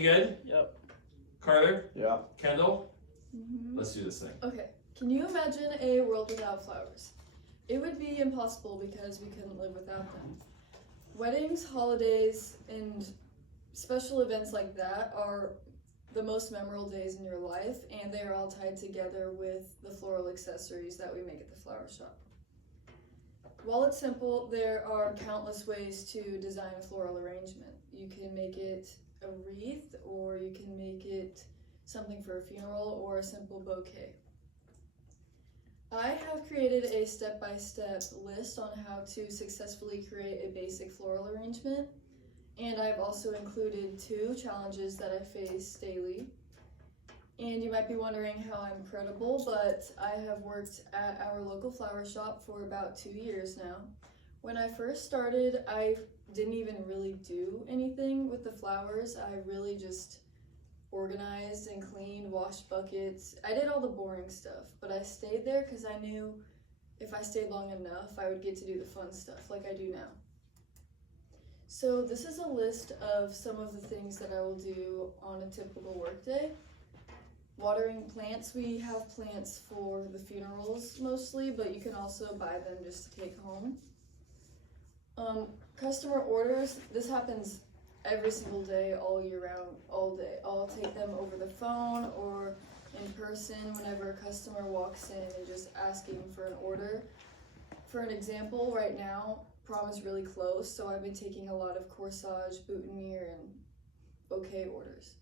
You good? Yep. Carter? Yeah. Kendall? Mm-hmm. Let's do this thing. Okay, can you imagine a world without flowers? It would be impossible because we couldn't live without them. Weddings, holidays, and special events like that are the most memorable days in your life, and they are all tied together with the floral accessories that we make at the flower shop. While it's simple, there are countless ways to design a floral arrangement. You can make it a wreath, or you can make it something for a funeral, or a simple bouquet. I have created a step-by-step list on how to successfully create a basic floral arrangement, and I've also included 2 challenges that I face daily. And you might be wondering how I'm credible, but I have worked at our local flower shop for about 2 years now. When I first started, I didn't even really do anything with the flowers. I really just organized and cleaned, washed buckets. I did all the boring stuff, but I stayed there because I knew if I stayed long enough, I would get to do the fun stuff like I do now. So this is a list of some of the things that I will do on a typical workday. Watering plants, we have plants for the funerals mostly, but you can also buy them just to take home. Customer orders, this happens every single day, all year round, all day. I'll take them over the phone or in person whenever a customer walks in and just asking for an order. For an example, right now, prom is really close, so I've been taking a lot of corsage, boutonniere, and bouquet orders.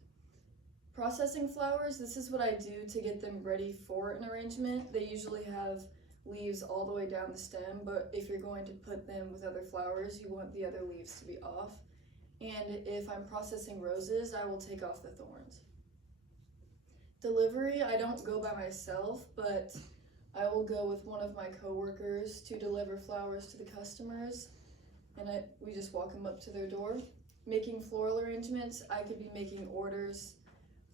Processing flowers, this is what I do to get them ready for an arrangement. They usually have leaves all the way down the stem, but if you're going to put them with other flowers, you want the other leaves to be off. And if I'm processing roses, I will take off the thorns. Delivery, I don't go by myself, but I will go with one of my coworkers to deliver flowers to the customers, and we just walk them up to their door. Making floral arrangements, I could be making orders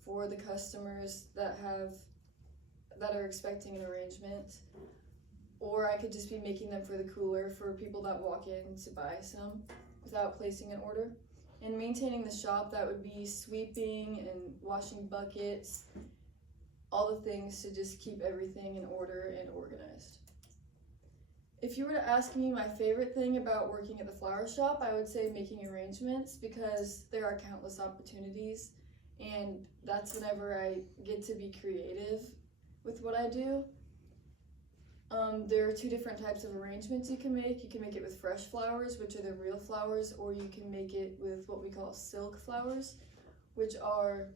for the customers that are expecting an arrangement, or I could just be making them for the cooler for people that walk in to buy some without placing an order. And maintaining the shop, that would be sweeping and washing buckets, all the things to just keep everything in order and organized. If you were to ask me my favorite thing about working at the flower shop, I would say making arrangements, because there are countless opportunities, and that's whenever I get to be creative with what I do. There are 2 different types of arrangements you can make. You can make it with fresh flowers, which are the real flowers, or you can make it with what we call silk flowers, which are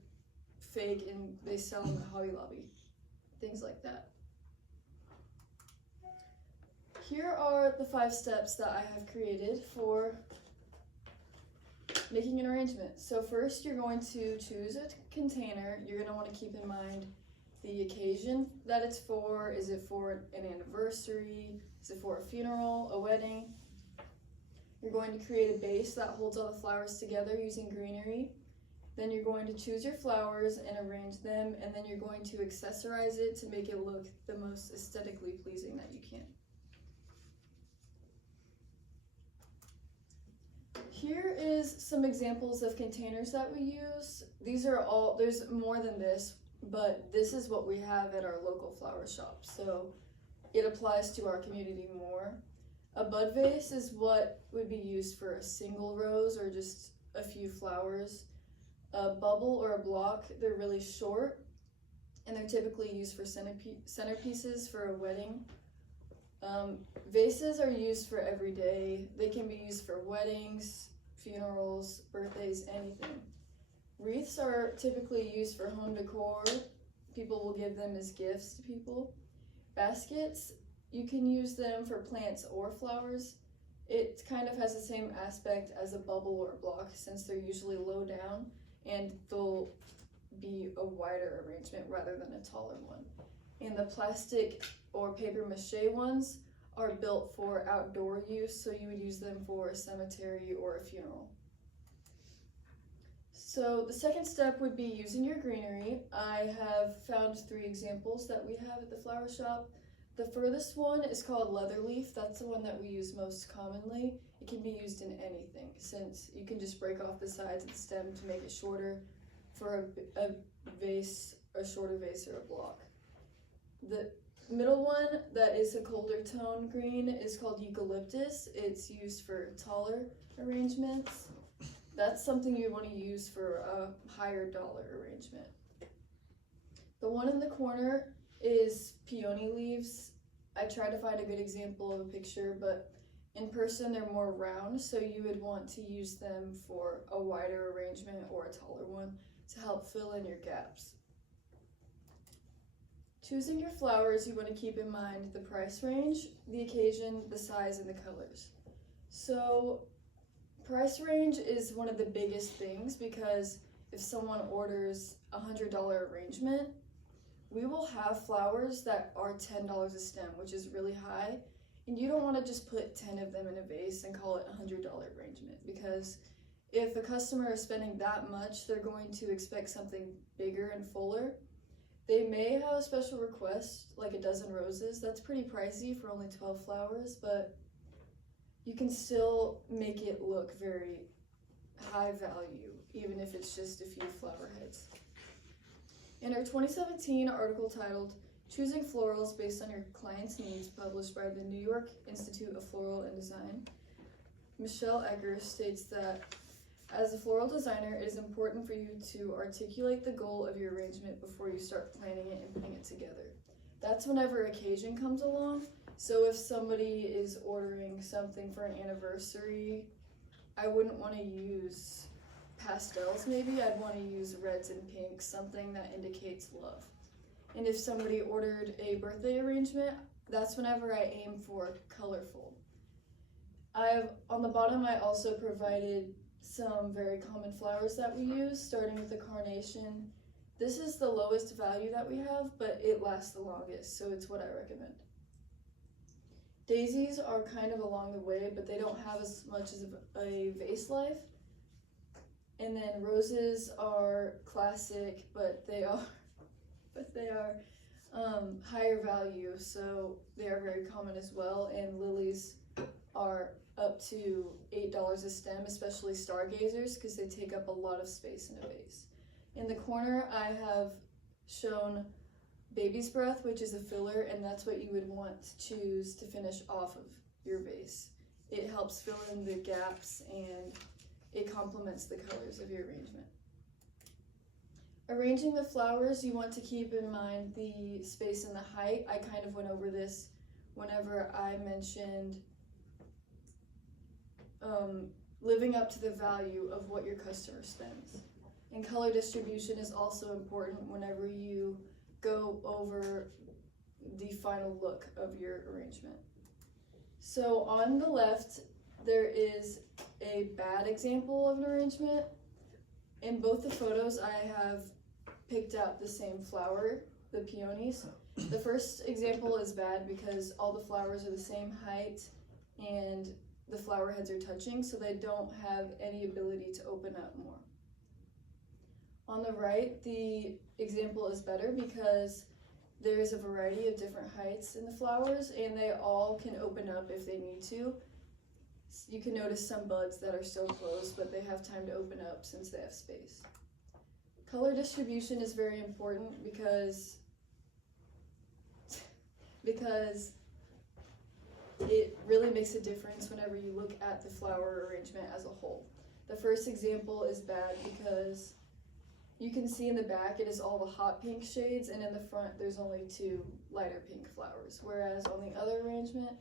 fake and they sell in the Hobby Lobby, things like that. Here are the 5 steps that I have created for making an arrangement. So first, you're going to choose a container. You're going to want to keep in mind the occasion that it's for. Is it for an anniversary? Is it for a funeral, a wedding? You're going to create a base that holds all the flowers together using greenery. Then you're going to choose your flowers and arrange them, and then you're going to accessorize it to make it look the most aesthetically pleasing that you can. Here is some examples of containers that we use. These are all, there's more than this, but this is what we have at our local flower shop, so it applies to our community more. A bud vase is what would be used for a single rose or just a few flowers. A bubble or a block, they're really short, and they're typically used for centerpieces for a wedding. Vases are used for every day. They can be used for weddings, funerals, birthdays, anything. Wreaths are typically used for home decor. People will give them as gifts to people. Baskets, you can use them for plants or flowers. It kind of has the same aspect as a bubble or a block, since they're usually low down and they'll be a wider arrangement rather than a taller one. And the plastic or paper mache ones are built for outdoor use, so you would use them for a cemetery or a funeral. So the second step would be using your greenery. I have found 3 examples that we have at the flower shop. The furthest one is called leatherleaf. That's the one that we use most commonly. It can be used in anything, since you can just break off the sides of the stem to make it shorter. for a vase, a shorter vase, or a block. The middle one that is a colder tone green is called eucalyptus. It's used for taller arrangements. That's something you want to use for a higher dollar arrangement. The one in the corner is peony leaves. I tried to find a good example of a picture, but in person they're more round, so you would want to use them for a wider arrangement or a taller one to help fill in your gaps. Choosing your flowers, you want to keep in mind the price range, the occasion, the size, and the colors. So price range is one of the biggest things, because if someone orders a $100 arrangement, we will have flowers that are $10 a stem, which is really high, and you don't want to just put 10 of them in a vase and call it a $100 arrangement, because if a customer is spending that much, they're going to expect something bigger and fuller. They may have a special request, like a dozen roses. That's pretty pricey for only 12 flowers, but you can still make it look very high value, even if it's just a few flower heads. In our 2017 article titled Choosing Florals Based on Your Client's Needs, published by the New York Institute of Floral and Design, Michelle Eggers states that as a floral designer, it is important for you to articulate the goal of your arrangement before you start planning it and putting it together. That's whenever occasion comes along. So if somebody is ordering something for an anniversary, I wouldn't want to use pastels maybe. I'd want to use reds and pinks, something that indicates love. And if somebody ordered a birthday arrangement, that's whenever I aim for colorful. On the bottom, I also provided some very common flowers that we use, starting with the carnation. This is the lowest value that we have, but it lasts the longest, so it's what I recommend. Daisies are kind of along the way, but they don't have as much as a vase life. And then roses are classic, but they are higher value, so they are very common as well. And lilies are up to $8 a stem, especially stargazers, because they take up a lot of space in a vase. In the corner, I have shown baby's breath, which is a filler, and that's what you would want to choose to finish off of your vase. It helps fill in the gaps and it complements the colors of your arrangement. Arranging the flowers, you want to keep in mind the space and the height. I kind of went over this whenever I mentioned living up to the value of what your customer spends. And color distribution is also important whenever you go over the final look of your arrangement. So on the left, there is a bad example of an arrangement. In both the photos, I have picked out the same flower, the peonies. The first example is bad because all the flowers are the same height and the flower heads are touching, so they don't have any ability to open up more. On the right, the example is better because there's a variety of different heights in the flowers and they all can open up if they need to. You can notice some buds that are still closed, but they have time to open up since they have space. Color distribution is very important because it really makes a difference whenever you look at the flower arrangement as a whole. The first example is bad because you can see in the back it is all the hot pink shades, and in the front there's only 2 lighter pink flowers, whereas on the other arrangement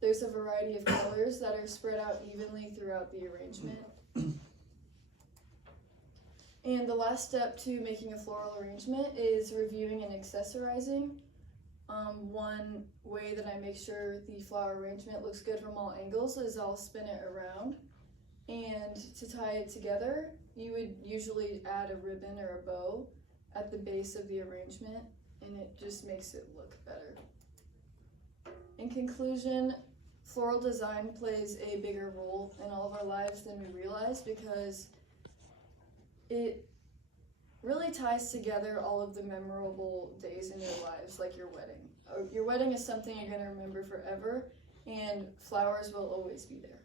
there's a variety of colors that are spread out evenly throughout the arrangement. And the last step to making a floral arrangement is reviewing and accessorizing. One way that I make sure the flower arrangement looks good from all angles is I'll spin it around, and to tie it together you would usually add a ribbon or a bow at the base of the arrangement, and it just makes it look better. In conclusion, floral design plays a bigger role in all of our lives than we realize because it really ties together all of the memorable days in your lives, like your wedding. Your wedding is something you're going to remember forever, and flowers will always be there.